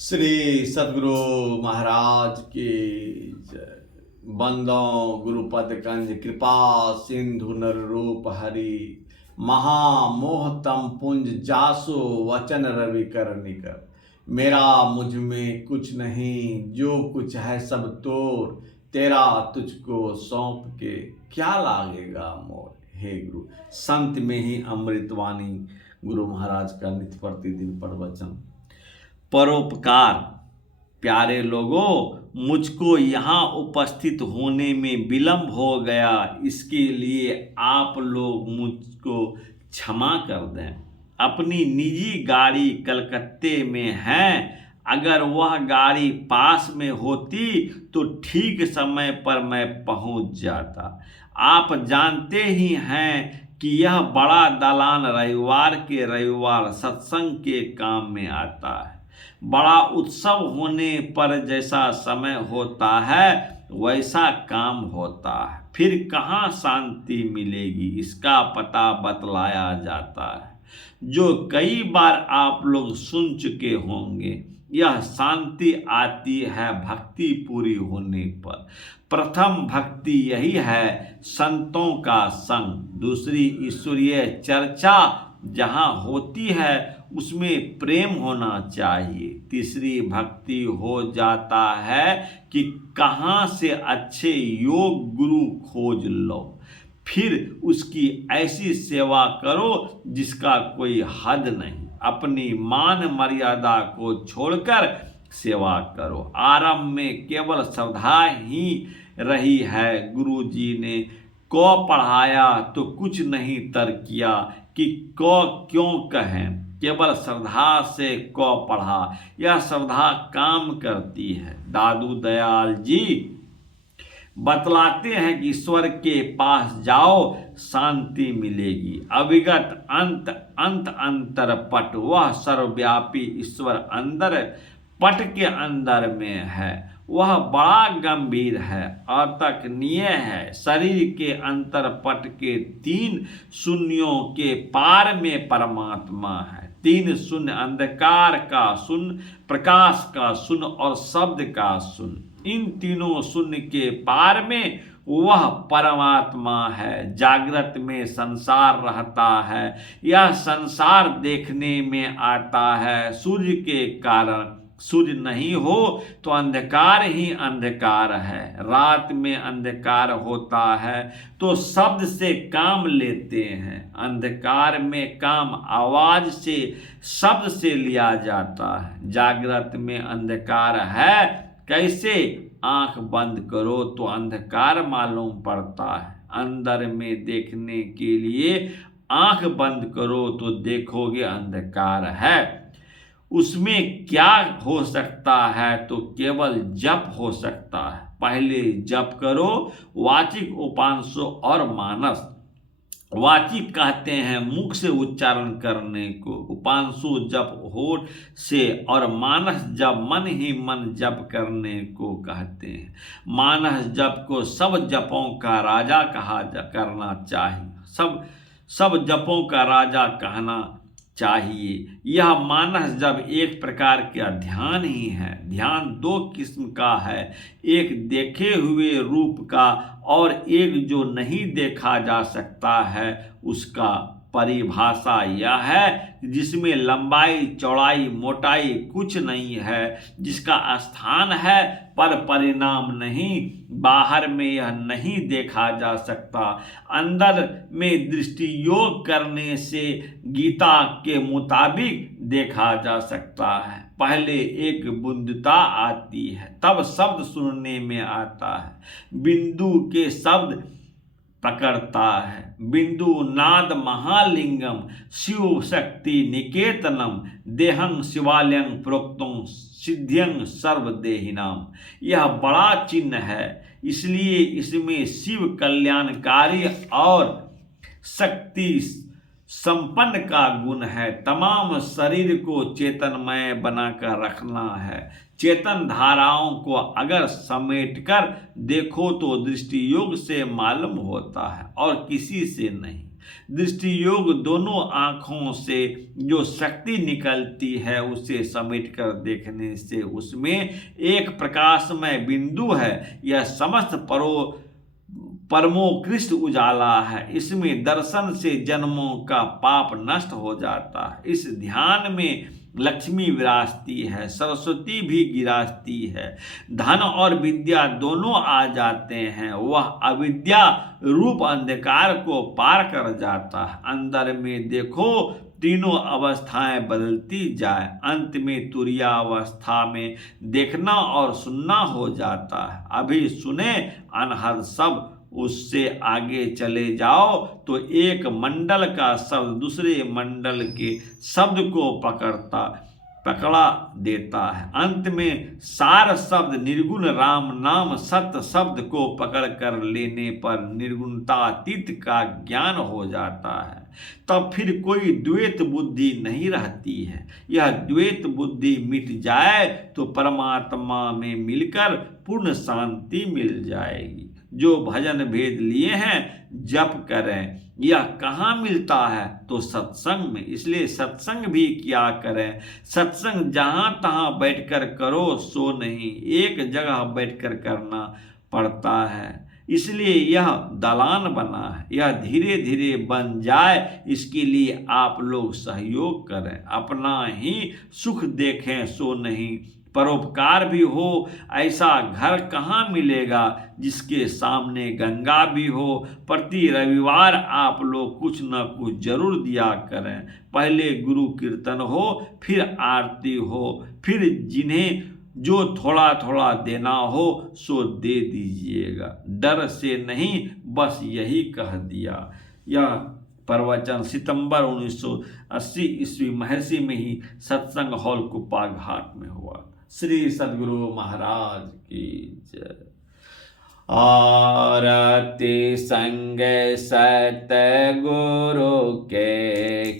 श्री सद्गुरु महाराज की जय। बंदों गुरुपद कंज कृपा सिंधु नर रूप हरि महामोहतम पुंज जासो वचन रवि कर निकर। मेरा मुझ में कुछ नहीं, जो कुछ है सब तोर, तेरा तुझको सौंप के क्या लागेगा मोर। हे गुरु, संत में ही अमृतवाणी गुरु महाराज का नित्य प्रतिदिन प्रवचन। परोपकार। प्यारे लोगों, मुझको यहाँ उपस्थित होने में विलंब हो गया, इसके लिए आप लोग मुझको क्षमा कर दें। अपनी निजी गाड़ी कलकत्ते में है, अगर वह गाड़ी पास में होती तो ठीक समय पर मैं पहुंच जाता। आप जानते ही हैं कि यह बड़ा दालान रविवार के रविवार सत्संग के काम में आता है। बड़ा उत्सव होने पर जैसा समय होता है वैसा काम होता है, फिर कहाँ शांति मिलेगी इसका पता बतलाया जाता है। जो कई बार आप लोग सुन चुके होंगे, यह शांति आती है भक्ति पूरी होने पर। प्रथम भक्ति यही है संतों का संग, दूसरी ईश्वरीय चर्चा जहाँ होती है उसमें प्रेम होना चाहिए, तीसरी भक्ति हो जाता है कि कहाँ से अच्छे योग गुरु खोज लो, फिर उसकी ऐसी सेवा करो जिसका कोई हद नहीं। अपनी मान मर्यादा को छोड़कर सेवा करो। आरंभ में केवल श्रद्धा ही रही है, गुरु जी ने को पढ़ाया तो कुछ नहीं तर्क किया कि को क्यों कहें, केवल श्रद्धा से को पढ़ा। यह श्रद्धा काम करती है। दादू दयाल जी बतलाते हैं कि ईश्वर के पास जाओ शांति मिलेगी। अविगत अंत अंत अंतर पट, वह सर्वव्यापी ईश्वर अंदर पट के अंदर में है, वह बड़ा गंभीर है, अतर्कनीय है। शरीर के अंतर पट के 3 शून्यों के पार में परमात्मा है। 3 शून्य, अंधकार का शून्य, प्रकाश का शून्य और शब्द का शून्य। इन तीनों शून्य के पार में वह परमात्मा है। जागृत में संसार रहता है, यह संसार देखने में आता है। सूर्य के कारण सूर्य नहीं हो तो अंधकार ही अंधकार है। रात में अंधकार होता है तो शब्द से काम लेते हैं। अंधकार में काम आवाज से, शब्द से लिया जाता है। जागृत में अंधकार है, कैसे? आंख बंद करो तो अंधकार मालूम पड़ता है। अंदर में देखने के लिए आंख बंद करो तो देखोगे अंधकार है। उसमें क्या हो सकता है? तो केवल जप हो सकता है। पहले जप करो, वाचिक, उपांशु और मानस। वाचिक कहते हैं मुख से उच्चारण करने को, उपांशु जप होठ से, और मानस जप मन ही मन जप करने को कहते हैं। मानस जप को सब जपों का राजा करना चाहिए, सब जपों का राजा कहना चाहिए। यह मानस जब एक प्रकार का ध्यान ही है। ध्यान 2 किस्म का है, एक देखे हुए रूप का और एक जो नहीं देखा जा सकता है उसका। परिभाषा यह है जिसमें लंबाई चौड़ाई मोटाई कुछ नहीं है, जिसका स्थान है पर परिणाम नहीं। बाहर में यह नहीं देखा जा सकता, अंदर में दृष्टि योग करने से गीता के मुताबिक देखा जा सकता है। पहले एक बूंदता आती है, तब शब्द सुनने में आता है। बिंदु के शब्द पकड़ता है। बिंदु नाद महालिंगम शिव शक्ति निकेतनम देहं शिवालयं प्रोक्तों सिद्ध्यं सर्वदेहिनाम। यह बड़ा चिन्ह है, इसलिए इसमें शिव कल्याणकारी और शक्ति संपन्न का गुण है। तमाम शरीर को चेतनमय बनाकर रखना है। चेतन धाराओं को अगर समेटकर देखो तो दृष्टि योग से मालूम होता है और किसी से नहीं। दृष्टि योग दोनों आँखों से जो शक्ति निकलती है उसे समेट कर देखने से उसमें एक प्रकाशमय बिंदु है। यह समस्त परमोत्कृष्ट उजाला है। इसमें दर्शन से जन्मों का पाप नष्ट हो जाता है। इस ध्यान में लक्ष्मी विराजती है, सरस्वती भी गिराजती है, धन और विद्या दोनों आ जाते हैं। वह अविद्या रूप अंधकार को पार कर जाता है। अंदर में देखो तीनों अवस्थाएं बदलती जाए, अंत में तुरीय अवस्था में देखना और सुनना हो जाता है। अभी सुने अनहद सब, उससे आगे चले जाओ तो एक मंडल का शब्द दूसरे मंडल के शब्द को पकड़ा देता है। अंत में सार शब्द निर्गुण राम नाम सत्य शब्द को पकड़ कर लेने पर निर्गुणतातीत का ज्ञान हो जाता है। तब फिर कोई द्वैत बुद्धि नहीं रहती है। यह द्वैत बुद्धि मिट जाए तो परमात्मा में मिलकर पूर्ण शांति मिल जाएगी। जो भजन भेद लिए हैं जप करें। यह कहाँ मिलता है? तो सत्संग में। इसलिए सत्संग भी क्या करें? सत्संग जहाँ तहाँ बैठकर करो सो नहीं, एक जगह बैठकर करना पड़ता है। इसलिए यह दलान बना है, यह धीरे धीरे बन जाए, इसके लिए आप लोग सहयोग करें। अपना ही सुख देखें सो नहीं, परोपकार भी हो। ऐसा घर कहाँ मिलेगा जिसके सामने गंगा भी हो। प्रति रविवार आप लोग कुछ न कुछ जरूर दिया करें। पहले गुरु कीर्तन हो, फिर आरती हो, फिर जिन्हें जो थोड़ा थोड़ा देना हो सो दे दीजिएगा। डर से नहीं, बस यही कह दिया। यह प्रवचन सितंबर 1980 ईस्वी महर्षि में ही सत्संग हॉल कुप्पा घाट में हुआ। श्री सद्गुरु महाराज की जय। आरती संग सतगुरु के